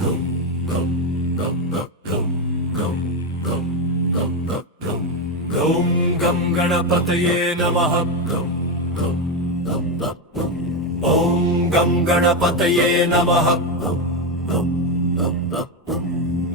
ఓం గం గణపతయే నమః. ఓం గం గణపతయే నమః.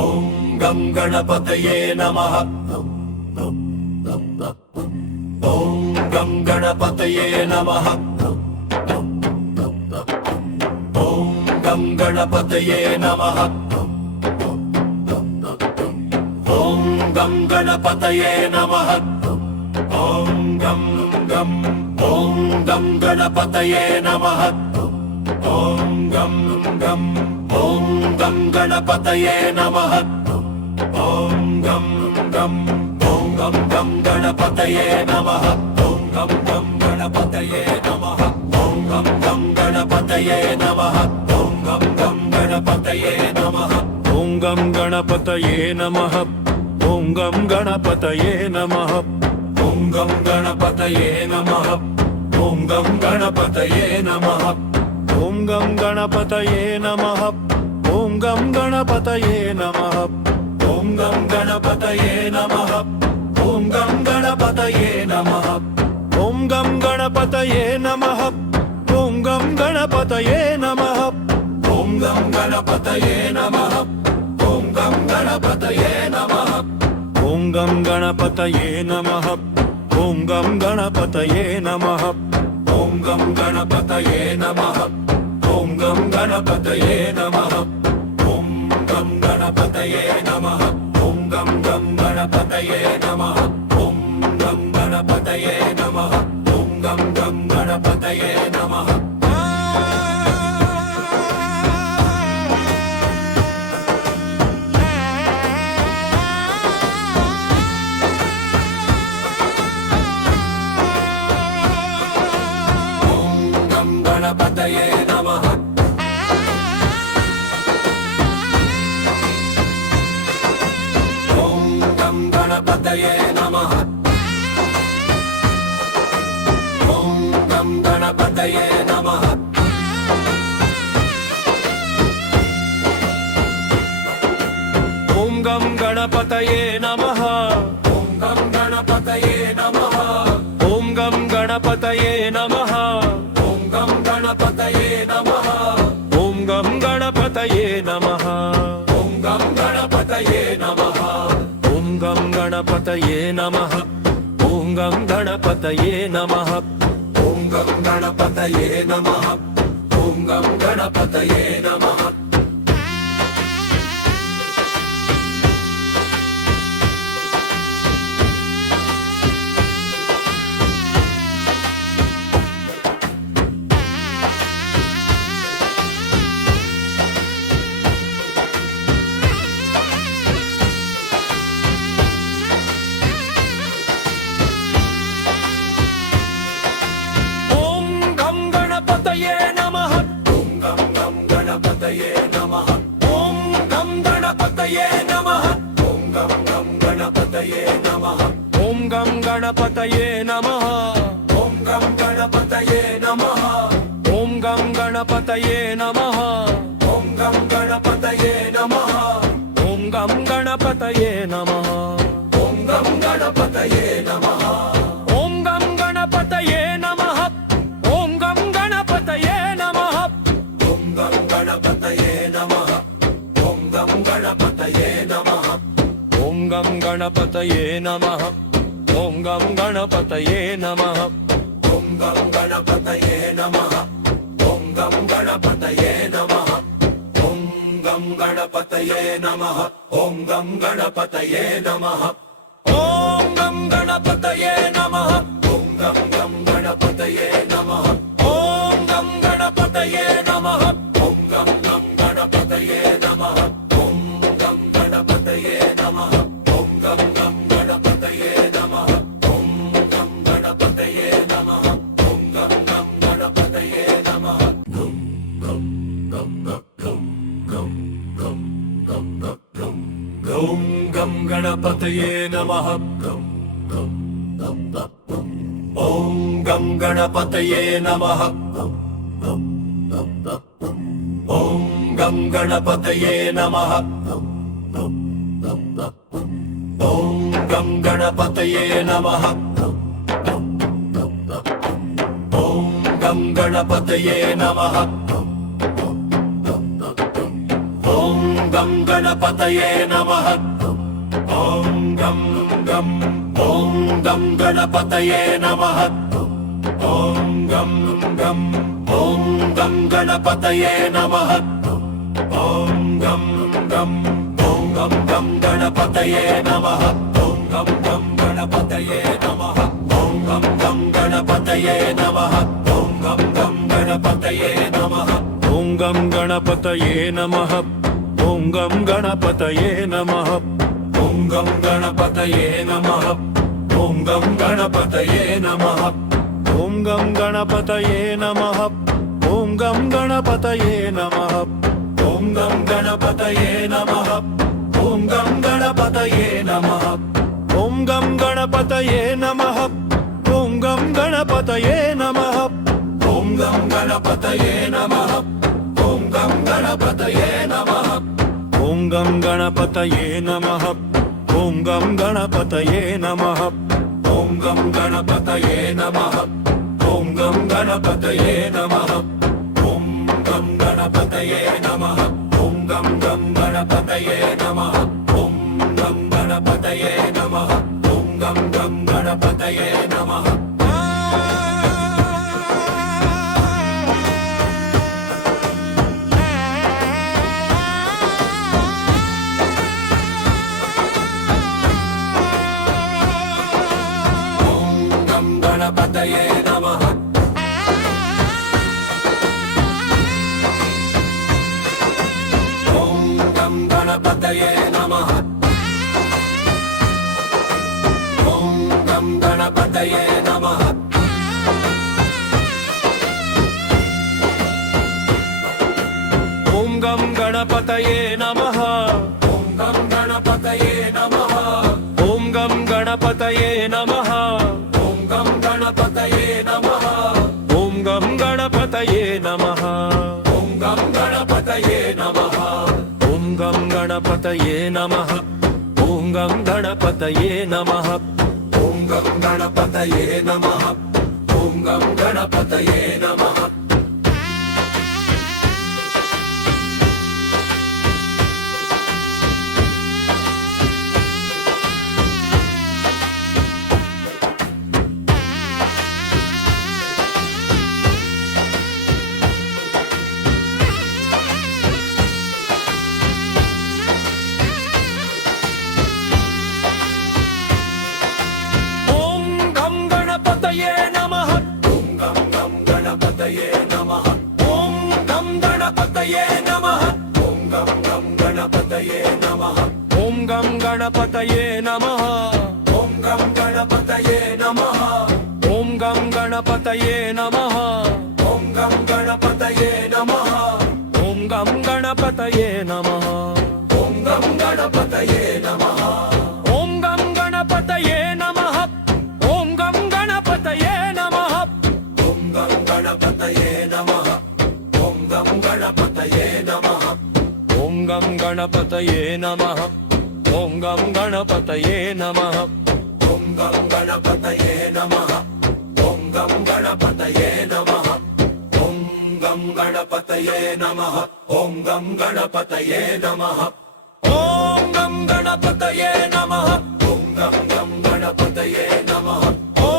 ఓం గం గణపతయే నమః. ఓం గం గణపతయే నమః. ఓం గం గణపతయే నమః. ఓం గం గణపతయే నమః. ఓం గం గం ఓం గం గణపతయే నమః. ఓం గం గం ఓం గం గణపతయే నమః. ఓం గం గం ఓం గం గం గణపతయే నమః. ఓం గం గం గణపతయే నమః. ఓం గం గం గణపతయే నమః. ఓం గం గం గణపతయే నమః. ఓం గం గణపతయే నమః. ఓం గం గణపతయే నమః. ఓం గం గణపతయే నమః. ఓం గం గణపతయే నమః. ఓం గం గణపతయే నమః. ఓం గం గణపతయే నమః. ఓం గం గణపతయే నమః. ఓం గం గణపతయే నమః. ఓం గం గణపతయే నమః. ఓం గం గణపతయే నమః. ఓం గం గణపతయే నమః. ఓం గం గణపతయే నమః. ఓం గం గణపతయే నమః. ఓం గం గణపతయే నమః. ఓం గం గణపతయే నమః. ఓం గం గణపతయే నమః. ఓం గం గణపతయే నమః. ఓం గం గం గణపతయే నమః. ఓం గం గణపతయే నమః. ఓం గం గం గణపతయే నమః. గణపతయే నమః. ఓం గం గణపతయే నమః. ఓం గం గణపతయే నమః. ఓం గం గణపతయే నమః. ఓం గం గణపతయే నమః. ఓం గం గణపతయే నమః. ఓం గం గణపతయే నమః. ఓం గం గణపతయే నమః. ఓం గం గణపతయే నమః. ఓం గం గణపతయే నమః. ఓం గం గణపతయే నమః. ఓం గం గణపతయే నమః. ఓం గం గణపతయే నమః. ఓం గం గణపతయే నమః. ఓం గం గం గణపతయే నమః. ఓం గం గణపతయే నమః. ఓం గం గం గణపతయే నమః. ఓం గం గణపతయే నమః. ఓం గం గణపతయే నమః. ఓం గం గణపతయే నమః. ఓం గం గణపతయే నమః. ఓం గం గణపతయే నమః. ఓం గం గణపతయే నమః. ఓం గం గణపతయే నమః. ఓం గం గణపతయే నమః. ఓం గం గణపతయే నమః. ఓం గం గణపతయే నమః. ఓం గం గణపతయే నమః. ఓం గం గణపతయే నమః. ఓం గం గణపతయే నమః. ఓం గం గణపతయే నమః. ఓం గం గణపతయే నమః. ఓం గం గణపతయే నమః. ఓం గం గణపతయే నమః. ఓం గం గం గణపతయే నమః. ఓం గం గణపతయే నమః. ఓం గం గం గణపతయే నమః. ఓం గం గణపతయే నమః. ఓం గం గం గణపతయే నమః. ఓం గం గణపతయే నమః. ఓం గం గం గణపతయే నమః. ఓం గం గణపతయే నమః. ఓం గం గణపతయే నమః. ఓం గం గం గణపతయే నమః ఓం గం గణపతయే నమః ఓం గం గణపతయే నమః ఓం గం గణపతయే నమః ఓం గం గం ఓం గం గణపతయే నమః ఓం గం గం ఓం గం గణపతయే నమః ఓం గం గం ఓం గం గం గణపతయే నమః ఓం గం గం గణపతయే నమః ఓం గం గం గణపతయే నమః ఓం గం గం గణపతయే నమః ఓం గం గణపతయే నమః ఓం గం గణపతయే నమః ఓం గం గణపతయే నమః ఓం గం గణపతయే నమః ఓం గం గణపతయే నమః ఓం గం గణపతయే నమః ఓం గం గణపతయే నమః ఓం గం గణపతయే నమః ఓం గం గణపతయే నమః ఓం గం గణపతయే నమః ఓం గం గణపతయే నమః ఓం గం గణపతయే నమః ఓం గం గణపతయే నమః ఓం గం గణపతయే నమః ఓం గం గణపతయే నమః ఓం గం గణపతయే నమః ఓం గం గణపతయే నమః ఓం గం గం గణపతయే నమః ఓం గం గణపతయే నమః ఓం గం గం గణపతయే నమః ఓం గం గణపతయే నమః ఓం గం గణపతయే నమః ఓం గం గణపతయే నమః ఓం గం గణపతయే నమః ఓం గం గణపతయే నమః ఓం గం గణపతయే నమః ఓం గం గణపతయే నమః ఓం గం గణపతయే నమః ఓం గం గణపతయే నమః ఓం గం గణపతయే నమః ఓం గం గణపతయే నమః ఓం గం గణపతయే నమః ఓం గం గణపతయే నమః ఓం గం గణపతయే నమః ఓం గం గం గణపతయే నమః ఓం గం గణపతయే నమః ఓం గం గం గణపతయే నమః ఓం గం గణపతయే నమః ఓం గం గణపతయే నమః ఓం గం గణపతయే నమః ఓం గం గణపతయే నమః ఓం గం గణపతయే నమః ఓం గం గణపతయే నమః ఓం గం గణపతయే నమః ఓం గం గణపతయే నమః ఓం గం గణపతయే నమః ఓం గం గణపతయే నమః ఓం గం గణపతయే నమః ఓం గం గణపతయే నమః ఓం గం గణపతయే నమః ఓం గం గణపతయే నమః ఓం గం గణపతయే నమః ఓం గం గణపతయే నమః ఓం గం గణపతయే నమః ఓం గం గం గణపతయే నమః ఓం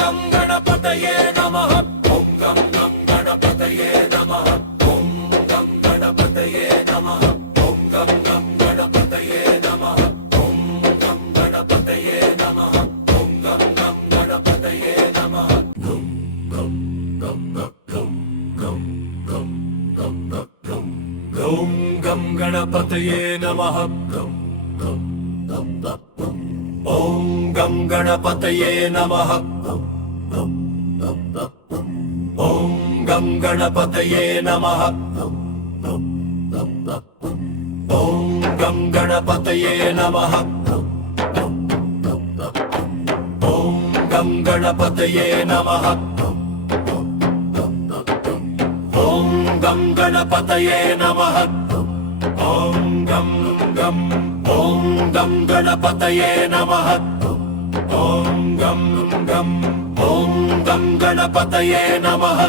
గం గణపతయే నమః ఓం గం గం గణపతయే నమః ఓం గం గణపతయే నమః ఓం గం గం గణపతయే నమః ఓం గం గణపతయే నమః ఓం గం గం గణపతయే నమః గం గం గం గం గం గం గం గం ఓం గం గణపతయే నమః గం గం గం గం ఓం గం గణపతయే నమః గం గం గం గం ఓం గం గణపతయే నమః గం గం గం గం ఓం గం గణపతయే నమః గం గం గం గం ఓం గం గణపతయే నమః గం గం గం గం ఓం గం గణపతయే నమః గం ॐ गं गं ॐ गं गणपतये नमः ॐ गं गं ॐ गं गणपतये नमः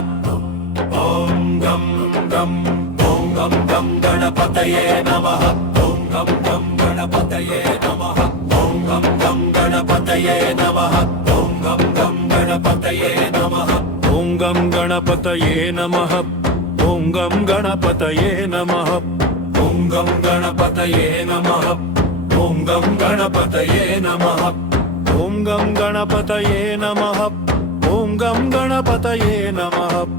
ॐ गं गं ॐ गं गं गणपतये नमः ॐ गं गं गणपतये नमः ॐ गं गं गणपतये नमः ॐ गं गं गणपतये नमः ॐ गं गणपतये नमः ॐ गं गणपतये नमः ॐ गं गणपतये नमः ॐ गं गणपतये नमः ॐ गं गणपतये नमः ॐ गं गणपतये नमः